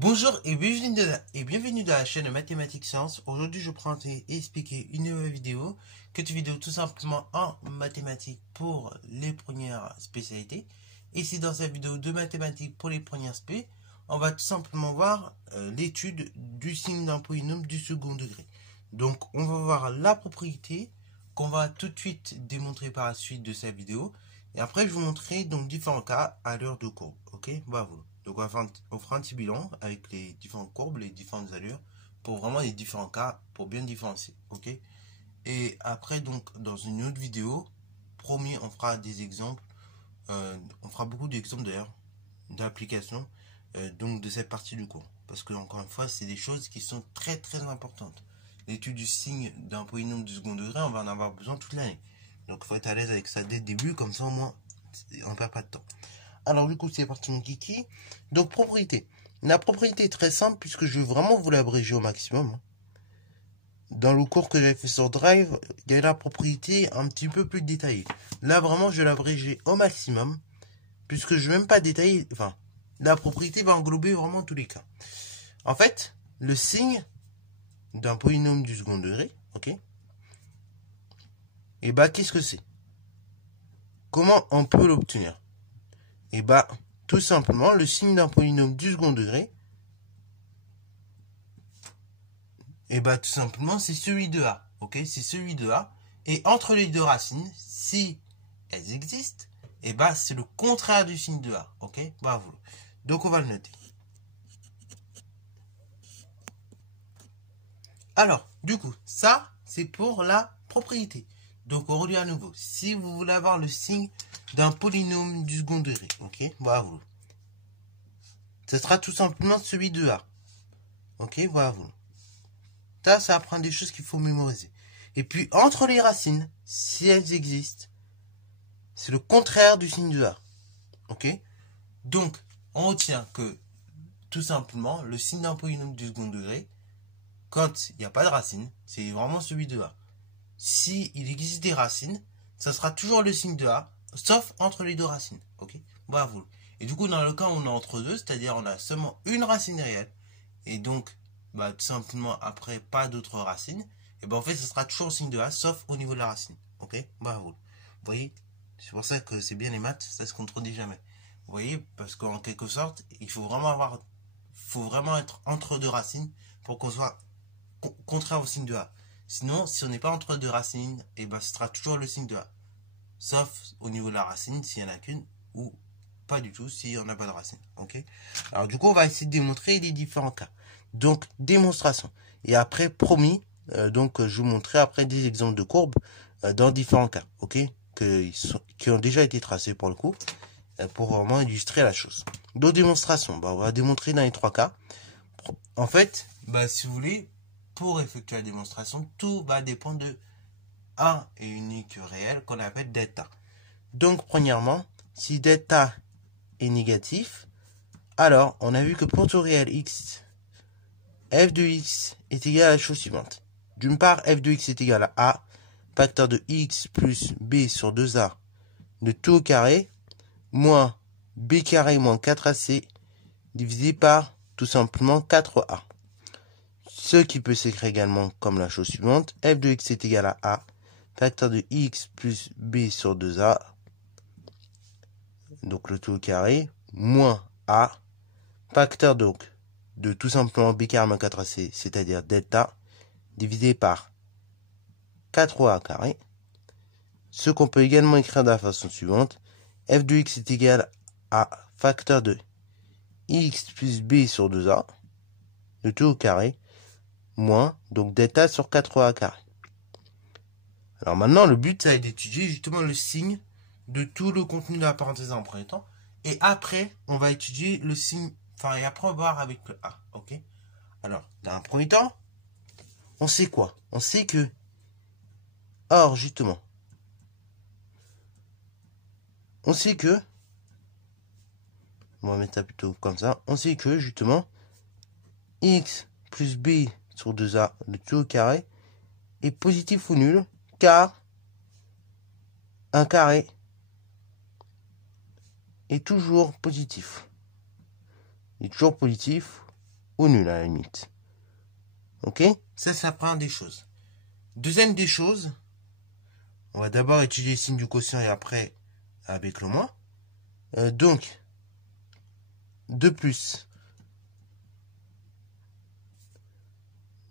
Bonjour et bienvenue dans la chaîne Mathématiques Sciences. Aujourd'hui, je prends et expliquer une nouvelle vidéo, vidéo tout simplement en mathématiques pour les premières spécialités. Ici, dans cette vidéo de mathématiques pour les premières spé, on va tout simplement voir l'étude du signe d'un polynôme du second degré. Donc, on va voir la propriété qu'on va tout de suite démontrer par la suite de cette vidéo. Et après, je vous montrerai donc différents cas à l'heure de courbe. Ok, bravo. Donc on fera un petit bilan avec les différentes courbes, les différentes allures, pour vraiment les différents cas, pour bien différencier. Ok. Et après, donc, dans une autre vidéo, promis, on fera des exemples. On fera beaucoup d'exemples d'ailleurs, d'applications, donc de cette partie du cours. Parce que, encore une fois, c'est des choses qui sont très très importantes. L'étude du signe d'un polynôme du second degré, on va en avoir besoin toute l'année. Donc il faut être à l'aise avec ça dès le début, comme ça au moins, on ne perd pas de temps. Alors du coup, c'est parti mon kiki. Donc propriété. La propriété est très simple puisque je vais vraiment vous l'abréger au maximum. Dans le cours que j'avais fait sur Drive, il y a la propriété un petit peu plus détaillée. Là vraiment, je vais l'abréger au maximum puisque je ne vais même pas détailler. Enfin, la propriété va englober vraiment tous les cas. En fait, le signe d'un polynôme du second degré, ok. Et bah, qu'est-ce que c'est? Comment on peut l'obtenir? Et bah, tout simplement, le signe d'un polynôme du second degré, et bah, tout simplement, c'est celui de A. Ok, c'est celui de A. Et entre les deux racines, si elles existent, et bah, c'est le contraire du signe de A. Ok, bravo. Donc, on va le noter. Alors, du coup, ça, c'est pour la propriété. Donc, on relit à nouveau. Si vous voulez avoir le signe d'un polynôme du second degré, ok, bravo. Ce sera tout simplement celui de A. Ok, bravo. Ça apprend des choses qu'il faut mémoriser. Et puis, entre les racines, si elles existent, c'est le contraire du signe de A. Ok? Donc, on retient que, tout simplement, le signe d'un polynôme du second degré, quand il n'y a pas de racine, c'est vraiment celui de A. Si il existe des racines, ça sera toujours le signe de A, sauf entre les deux racines. Ok? Bravo. Et du coup, dans le cas où on est entre deux, c'est-à-dire on a seulement une racine réelle, et donc, bah, tout simplement, après, pas d'autres racines, et ben en fait, ce sera toujours le signe de A, sauf au niveau de la racine. Ok? Bravo. Vous voyez? C'est pour ça que c'est bien les maths, ça se contredit jamais. Vous voyez? Parce qu'en quelque sorte, il faut vraiment être entre deux racines pour qu'on soit contraire au signe de A. Sinon, si on n'est pas entre deux racines, et ben ce sera toujours le signe de A. Sauf au niveau de la racine, s'il n'y en a qu'une, ou pas du tout, si on n'a pas de racine. Ok? Alors du coup, on va essayer de démontrer les différents cas. Donc, démonstration. Et après, promis, donc je vous montrerai après des exemples de courbes dans différents cas. Ok? Qui ont déjà été tracés pour le coup, pour vraiment illustrer la chose. Donc, démonstration. Bah, on va démontrer dans les trois cas. En fait, bah, si vous voulez, pour effectuer la démonstration, tout va dépendre de un et unique réel qu'on appelle delta. Donc, premièrement, si delta est négatif, alors on a vu que pour tout réel x, f de x est égal à la chose suivante. D'une part, f de x est égal à a, facteur de x plus b sur 2a de tout au carré, moins b carré moins 4ac, divisé par tout simplement 4a. Ce qui peut s'écrire également comme la chose suivante. F de x est égal à a, facteur de x plus b sur 2a, donc le tout au carré, moins a, facteur donc de tout simplement b carré moins 4ac, c'est-à-dire delta, divisé par 4a carré. Ce qu'on peut également écrire de la façon suivante. F de x est égal à facteur de x plus b sur 2a, le tout au carré, moins, donc delta sur 4a carré. Alors maintenant, le but, ça va être d'étudier justement le signe de tout le contenu de la parenthèse en premier temps. Et après, on va étudier le signe, enfin, et après, on va voir avec le A, ok? Alors, dans un premier temps, on sait quoi? On sait que, or, justement, on sait que, on va mettre ça plutôt comme ça, on sait que, justement, x plus b sur 2a, le tout au carré, est positif ou nul, car un carré est toujours positif. Il est toujours positif ou nul à la limite. Ok? Ça prend des choses. Deuxième des choses, on va d'abord étudier le signe du quotient et après avec le moins. Donc, de plus,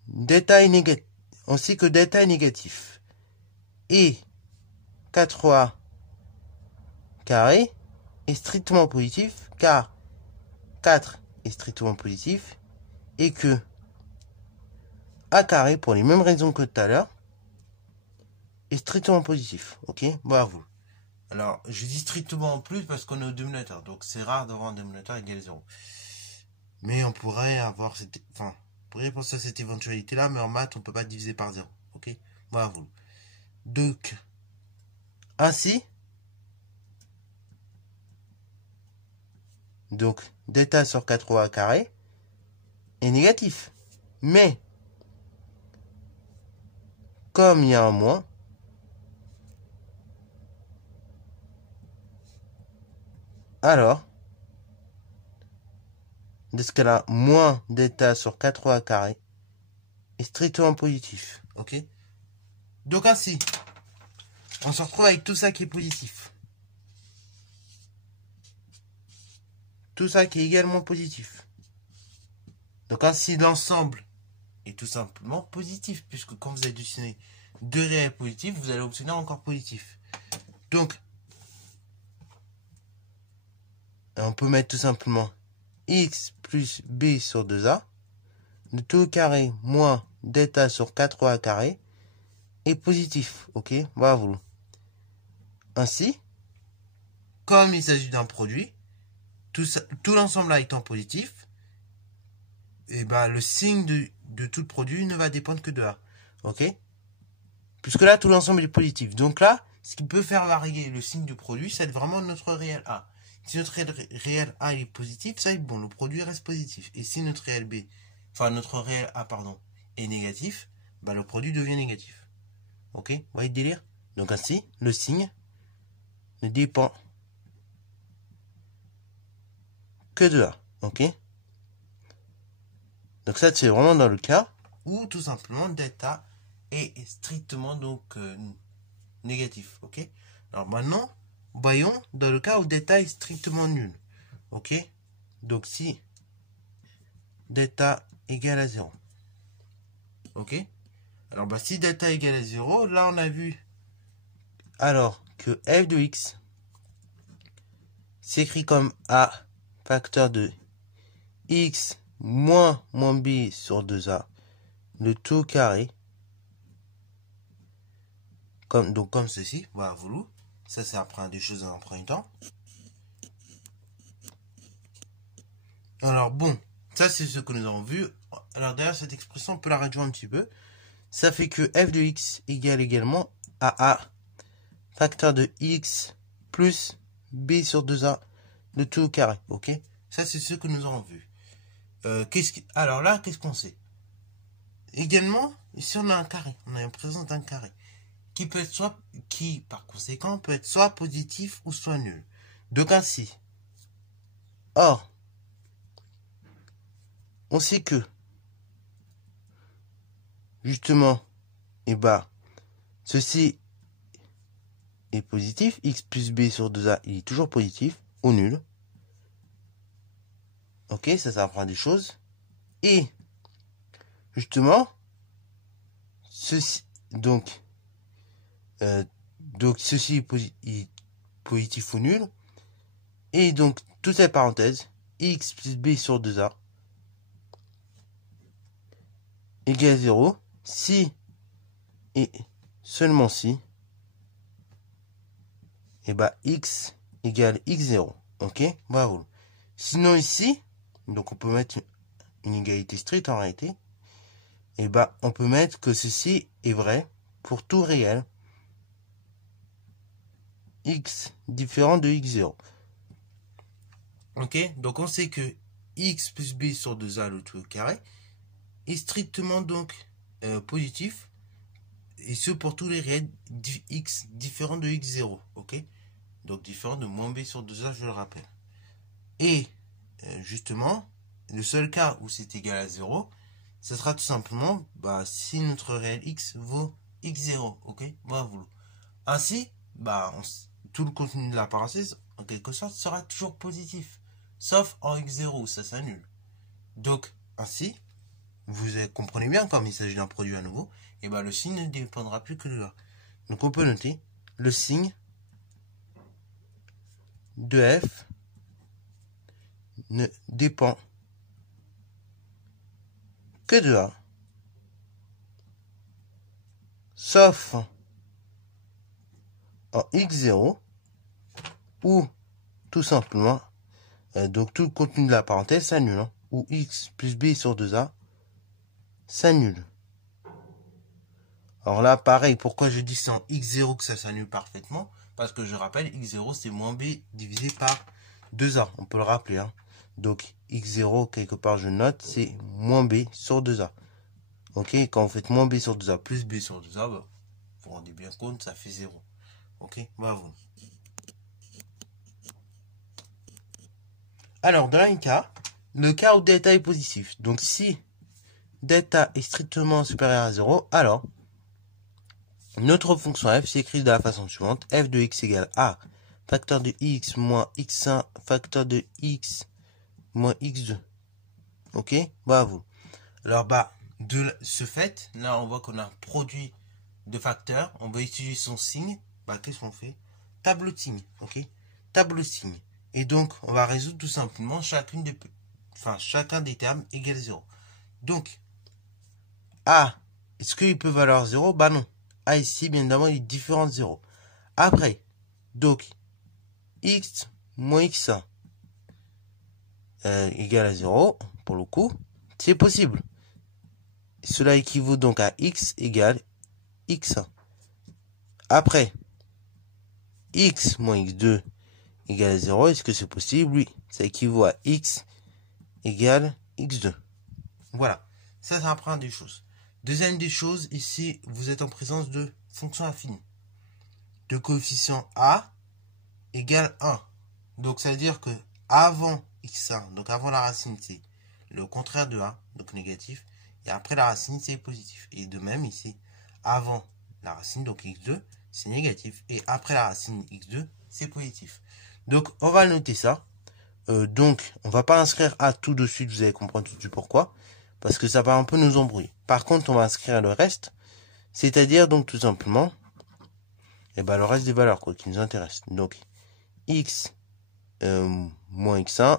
delta est négatif. On sait que delta est négatif. Et 4a carré est strictement positif car 4 est strictement positif et que a carré, pour les mêmes raisons que tout à l'heure, est strictement positif. Ok? Bravo. Alors, je dis strictement en plus parce qu'on est au dénominateur. Donc, c'est rare d'avoir un dénominateur égal à 0. Mais on pourrait avoir cette... Enfin, on pourrait penser à cette éventualité-là, mais en maths, on ne peut pas diviser par 0. Ok? Bravo. Donc, ainsi, donc, delta sur 4a carré est négatif. Mais, comme il y a un moins, alors, de ce cas-là, moins delta sur 4a carré est strictement positif. Ok? Donc ainsi, on se retrouve avec tout ça qui est positif. Tout ça qui est également positif. Donc ainsi, l'ensemble est tout simplement positif, puisque quand vous additionnez deux réels positifs, vous allez obtenir encore positif. Donc, on peut mettre tout simplement x plus b sur 2a, le tout au carré moins delta sur 4a carré est positif. Ok, bravo. Ainsi, comme il s'agit d'un produit, tout l'ensemble là étant positif, et ben le signe de tout le produit ne va dépendre que de A. Ok? Puisque là, tout l'ensemble est positif. Donc là, ce qui peut faire varier le signe du produit, c'est vraiment notre réel A. Si notre réel A est positif, ça est bon, le produit reste positif. Et si notre réel B, enfin notre réel A, pardon, est négatif, bah le produit devient négatif. Ok? Vous voyez le délire? Donc ainsi, le signe ne dépend que de A. Ok? Donc ça, c'est vraiment dans le cas où tout simplement delta est strictement donc négatif. Ok? Alors maintenant, voyons dans le cas où delta est strictement nul. Ok? Donc si delta égale à 0. Ok? Alors bah, si delta égale à 0, là on a vu alors que f de x s'écrit comme a facteur de x moins b sur 2a, le tout carré, donc comme ceci, voilà, voulu. Ça apprend des choses en premier temps. Alors bon, ça c'est ce que nous avons vu. Alors derrière cette expression, on peut la réduire un petit peu. Ça fait que f de x égale également à a facteur de x plus b sur 2a, le tout au carré. Ok? Ça c'est ce que nous avons vu. Alors là, qu'est-ce qu'on sait? Également, ici on a un carré. On a une présence d'un carré. Qui par conséquent peut être soit positif ou soit nul. Donc ainsi. Or, on sait que justement, et bah, ceci est positif, x plus b sur 2a, il est toujours positif, ou nul. Ok, ça apprend des choses. Et, justement, ceci, donc ceci est positif ou nul. Et donc, toutes ces parenthèses, x plus b sur 2a égale 0, si et seulement si, et bah x égale x0. Ok, bravo. Sinon ici, donc on peut mettre une égalité stricte en réalité, et bah on peut mettre que ceci est vrai pour tout réel x différent de x0. Ok, donc on sait que x plus b sur 2a le tout au carré est strictement donc positif, et ce pour tous les réels x différents de x0. Ok, donc différent de moins b sur 2a, je le rappelle. Et justement, le seul cas où c'est égal à 0, ce sera tout simplement si notre réel x vaut x0, ok? Voilà. Ainsi, tout le contenu de la parenthèse, en quelque sorte, sera toujours positif, sauf en x0 où ça s'annule. Donc, ainsi, vous comprenez bien, comme il s'agit d'un produit à nouveau, et le signe ne dépendra plus que de là. Donc, on peut noter le signe de f ne dépend que de A, sauf en x0, ou tout simplement, donc tout le contenu de la parenthèse s'annule, ou x plus b sur 2a s'annule. Alors là, pareil, pourquoi je dis c'est en x0 que ça s'annule parfaitement? Parce que je rappelle, x0 c'est moins b divisé par 2a, on peut le rappeler. Donc x0, quelque part je note, c'est moins b sur 2a. Ok, quand vous faites moins b sur 2a plus b sur 2a, vous vous rendez bien compte, ça fait 0. Ok, bravo. Alors, dans le cas où delta est positif, donc si delta est strictement supérieur à 0, alors notre fonction f s'écrit de la façon suivante, f de x égale a facteur de x moins x1 facteur de x moins x2. Ok, bravo. Alors, de ce fait, là, on voit qu'on a un produit de facteurs. On va utiliser son signe. Qu'est-ce qu'on fait? Tableau de signe. Ok, tableau de signe. Et donc, on va résoudre tout simplement chacun des termes égale 0. Donc, A, est-ce qu'il peut valoir 0? Non. A ici, bien évidemment, il est différent de 0. Après, donc, x moins x1 égale à 0, pour le coup, c'est possible. Cela équivaut donc à x égale x1. Après, x moins x2 égale à 0, est-ce que c'est possible? Oui, ça équivaut à x égale x2. Voilà, ça apprend des choses. Deuxième des choses, ici, vous êtes en présence de fonctions infinies. De coefficient a égale 1. Donc, ça veut dire que avant x1, donc avant la racine, c'est le contraire de a, donc négatif. Et après la racine, c'est positif. Et de même, ici, avant la racine, donc x2, c'est négatif. Et après la racine x2, c'est positif. Donc, on va noter ça. Donc, on va pas inscrire A tout de suite, vous allez comprendre tout de suite pourquoi. Parce que ça va un peu nous embrouiller. Par contre, on va inscrire le reste. C'est-à-dire, donc, tout simplement, le reste des valeurs, quoi, qui nous intéressent. Donc, x moins x1.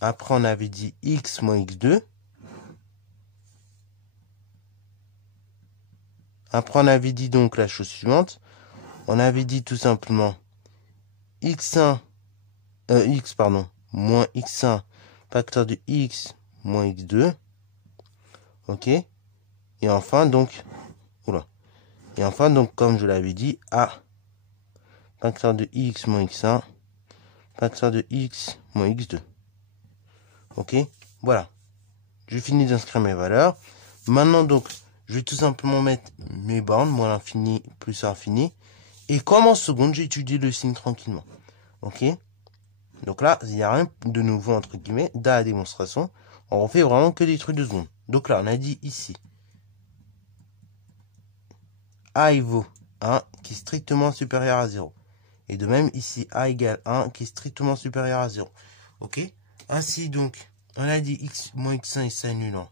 Après, on avait dit x moins x2. Après, on avait dit donc la chose suivante. On avait dit tout simplement x1, moins x1, facteur de x moins x2. Ok. Et enfin, donc, comme je l'avais dit, a facteur de x moins x1, facteur de x moins x2. Ok. Voilà. Je finis d'inscrire mes valeurs. Maintenant, donc, je vais tout simplement mettre mes bornes, moins l'infini plus l'infini. Et comme en seconde, j'ai étudié le signe tranquillement. Ok. Donc là, il n'y a rien de nouveau, entre guillemets, dans la démonstration. On refait vraiment que des trucs de seconde. Donc là, on a dit ici, A il vaut 1 qui est strictement supérieur à 0. Et de même, ici, A égale 1 qui est strictement supérieur à 0. Ok. Ainsi, donc, on a dit x moins x1, il s'annule en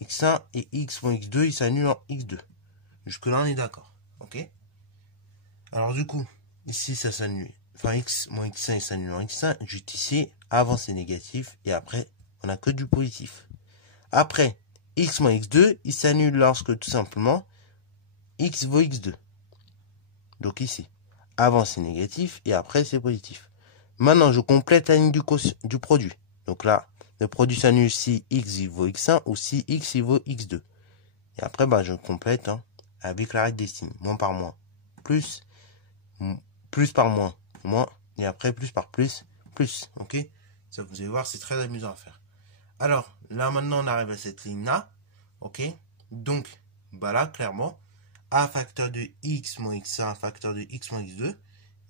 x1 et x moins x2, il s'annule en x2. Jusque-là, on est d'accord. Ok. Alors, du coup, ici, ça s'annule. Enfin, x moins x1, il s'annule en x1. Juste ici, avant, c'est négatif. Et après, on n'a que du positif. Après, x moins x2, il s'annule lorsque, tout simplement, x vaut x2. Donc ici, avant, c'est négatif. Et après, c'est positif. Maintenant, je complète la ligne du produit. Donc là, le produit s'annule si x il vaut x1 ou si x il vaut x2. Et après, je complète avec la règle des signes. Moins par moins. Plus par moins. Moins. Et après, plus par plus. Plus. Ok. Ça, vous allez voir, c'est très amusant à faire. Alors, là, maintenant, on arrive à cette ligne-là. Ok. Donc, là, clairement, a facteur de x moins x1 facteur de x moins x2.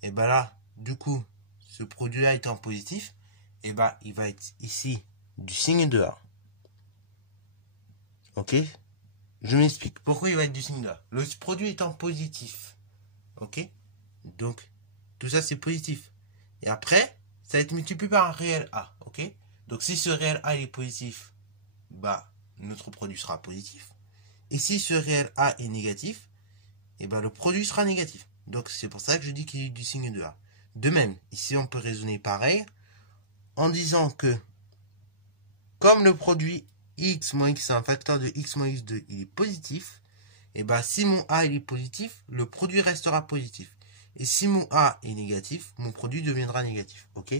Et là, du coup, ce produit-là étant positif, et bah, il va être ici du signe de A. Ok? Je m'explique. Pourquoi il va être du signe de A? Le produit étant positif. Ok? Donc, tout ça, c'est positif. Et après, ça va être multiplié par un réel A. Ok? Donc, si ce réel A est positif, bah, notre produit sera positif. Et si ce réel A est négatif, et bah, le produit sera négatif. Donc, c'est pour ça que je dis qu'il est du signe de A. De même, ici, on peut raisonner pareil en disant que, comme le produit x moins x1, facteur de x moins x2, il est positif, et bah, si mon A il est positif, le produit restera positif. Et si mon A est négatif, mon produit deviendra négatif. Ok?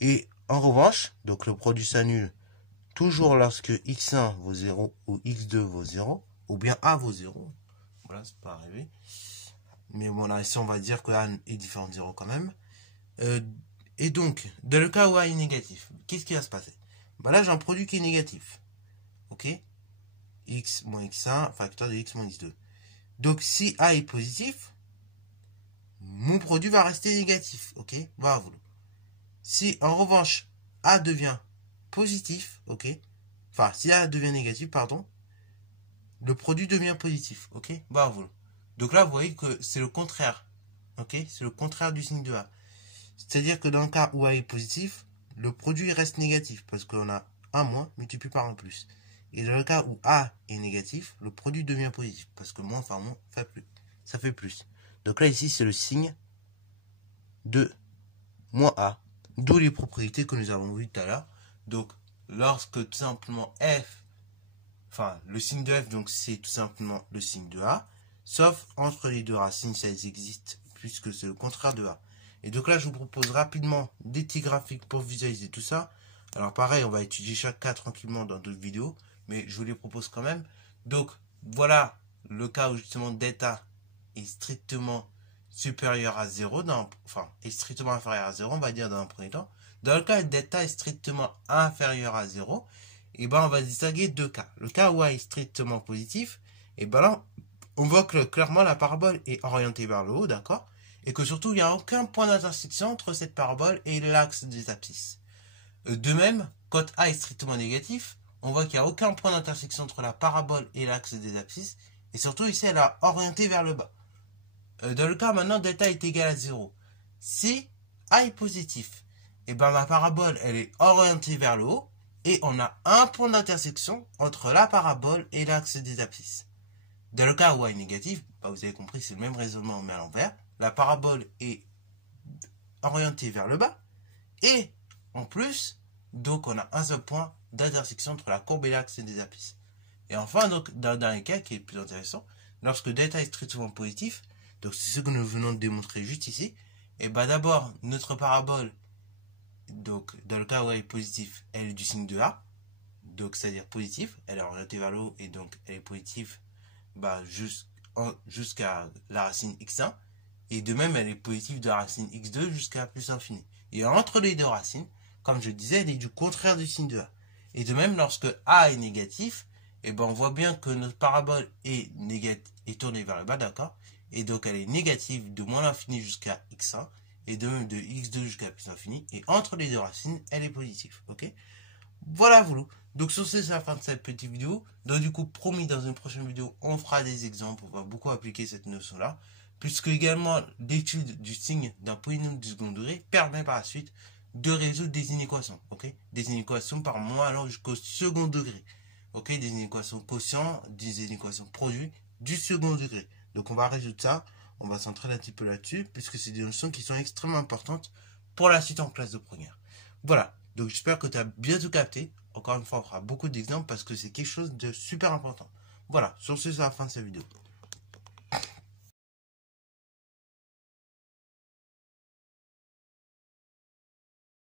Et en revanche, donc le produit s'annule toujours lorsque x1 vaut 0 ou x2 vaut 0, ou bien A vaut 0. Voilà, c'est pas arrivé. Mais bon, là, ici, on va dire que A est différent de 0 quand même. Et donc, dans le cas où A est négatif, qu'est-ce qui va se passer? Bah là, j'ai un produit qui est négatif. Ok? X moins x1, facteur de x moins x2. Donc, si A est positif, mon produit va rester négatif. Ok? Voilà. Si, en revanche, A devient positif, ok? Enfin, si A devient négatif, pardon, le produit devient positif. Ok? Voilà. Donc là, vous voyez que c'est le contraire. Ok? C'est le contraire du signe de A. C'est-à-dire que dans le cas où A est positif, le produit reste négatif parce qu'on a un moins multiplié par un plus. Et dans le cas où A est négatif, le produit devient positif parce que moins par moins fait plus. Ça fait plus. Donc là, ici, c'est le signe de moins A. D'où les propriétés que nous avons vues tout à l'heure. Donc, lorsque tout simplement F, enfin, le signe de F, donc c'est tout simplement le signe de A, sauf entre les deux racines, ça existe, puisque c'est le contraire de A. Et donc là, je vous propose rapidement des petits graphiques pour visualiser tout ça. Alors pareil, on va étudier chaque cas tranquillement dans d'autres vidéos, mais je vous les propose quand même. Donc voilà le cas où justement delta est strictement supérieur à 0, enfin est strictement inférieur à 0, on va dire dans un premier temps. Dans le cas où delta est strictement inférieur à 0, et ben on va distinguer deux cas. Le cas où A est strictement positif, et ben là, on voit que clairement la parabole est orientée vers le haut, d'accord? Et que surtout, il n'y a aucun point d'intersection entre cette parabole et l'axe des abscisses. De même, quand A est strictement négatif, on voit qu'il n'y a aucun point d'intersection entre la parabole et l'axe des abscisses, et surtout ici, elle a orienté vers le bas. Dans le cas maintenant, delta est égal à 0. Si A est positif, et ben ma parabole, elle est orientée vers le haut, et on a un point d'intersection entre la parabole et l'axe des abscisses. Dans le cas où A est négatif, bah vous avez compris, c'est le même raisonnement mais à l'envers. La parabole est orientée vers le bas. Et en plus, donc on a un seul point d'intersection entre la courbe et l'axe des abscisses. Et enfin, donc, dans le dernier cas qui est le plus intéressant, lorsque delta est strictement positif, donc c'est ce que nous venons de démontrer juste ici, et bah d'abord, notre parabole, donc dans le cas où elle est positive, elle est du signe de A, donc c'est-à-dire positif, elle est orientée vers le haut et donc elle est positive bah, jusqu'à la racine x1, et de même elle est positive de la racine x2 jusqu'à plus infini. Et entre les deux racines, comme je disais, elle est du contraire du signe de A. Et de même, lorsque A est négatif, et ben on voit bien que notre parabole est tournée vers le bas, d'accord? Et donc elle est négative de moins l'infini jusqu'à x1, et de même de x2 jusqu'à plus infini, et entre les deux racines, elle est positive, ok? Voilà, vous. Donc sur ce, c'est la fin de cette petite vidéo. Donc du coup, promis, dans une prochaine vidéo, on fera des exemples. On va beaucoup appliquer cette notion-là. Puisque également, l'étude du signe d'un polynôme du second degré permet par la suite de résoudre des inéquations. Ok? Des inéquations par moins allant jusqu'au second degré. Ok? Des inéquations quotient, des inéquations produits du second degré. Donc on va résoudre ça. On va s'entraîner un petit peu là-dessus. Puisque c'est des notions qui sont extrêmement importantes pour la suite en classe de première. Voilà. Donc j'espère que tu as bien tout capté. Encore une fois, on fera beaucoup d'exemples parce que c'est quelque chose de super important. Voilà, sur ce, c'est la fin de cette vidéo.